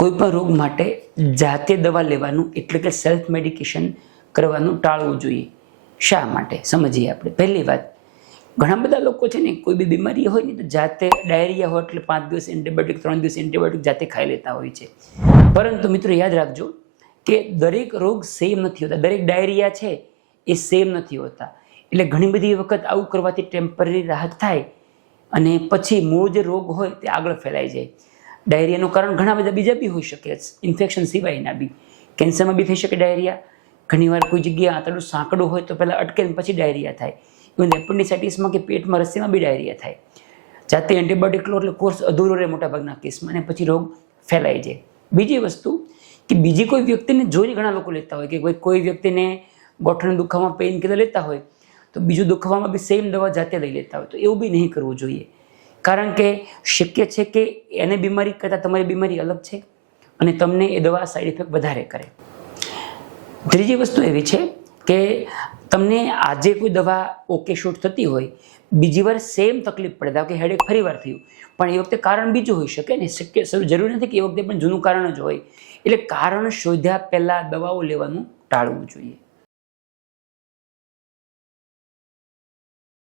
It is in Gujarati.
કોઈ પણ રોગ માટે જાતે દવા લેવાનું એટલે કે સેલ્ફ મેડિકેશન કરવાનું ટાળવું જોઈએ. શા માટે સમજીએ આપણે. પહેલી વાત, ઘણા બધા લોકો છે ને કોઈ બી બીમારી હોય ને તો જાતે ડાયરિયા હોય એટલે 5 દિવસ એન્ટીબાયોટિક 3 દિવસ એન્ટીબાયોટિક જાતે ખાઈ લેતા હોય છે. પરંતુ મિત્રો યાદ રાખજો કે દરેક રોગ સેમ નથી હોતા. દરેક ડાયરિયા છે એ સેમ નથી હોતા. એટલે ઘણી બધી વખત આવું કરવાથી ટેમ્પરરી રાહત થાય અને પછી મૂળ જે રોગ હોય તે આગળ ફેલાઈ જાય. ડાયરિયાનું કારણ ઘણા બધા બીજા બી હોઈ શકે, ઇન્ફેક્શન સિવાયના બી. કેન્સરમાં બી થઈ શકે ડાયરિયા. ઘણીવાર કોઈ જગ્યાએ આંતરડું સાંકડું હોય તો પહેલાં અટકે ને પછી ડાયરિયા થાય. ઇવન એપેન્ડિસાઇટિસમાં કે પેટમાં રસીમાં બી ડાયરિયા થાય. જાતે એન્ટીબાયોટિક લો એટલે કોર્સ અધૂરો રહે મોટાભાગના કેસમાં અને પછી રોગ ફેલાઈ જાય. બીજી વસ્તુ કે બીજી કોઈ વ્યક્તિને જોઈને ઘણા લોકો લેતા હોય કે કોઈ વ્યક્તિને ગોઠણ દુખાવામાં પેઇન કિલર લેતા હોય તો બીજું દુખાવામાં બી સેમ દવા જાતે લઈ લેતા હોય. તો એવું બી નહીં કરવું જોઈએ. કારણ કે શક્ય છે કે એને બીમારી કરતાં તમારી બીમારી અલગ છે અને તમને એ દવા સાઈડ ઇફેક્ટ વધારે કરે. ત્રીજી વસ્તુ એવી છે કે તમને આજે કોઈ દવા ઓકે શૂટ થતી હોય, બીજી વાર સેમ તકલીફ પડે, ધારો કે હેડેક ફરી વાર થયું, પણ એ વખતે કારણ બીજું હોઈ શકે ને. શક્ય જરૂરી નથી કે એ વખતે પણ જૂનું કારણ જ હોય. એટલે કારણ શોધ્યા પહેલાં દવાઓ લેવાનું ટાળવું જોઈએ.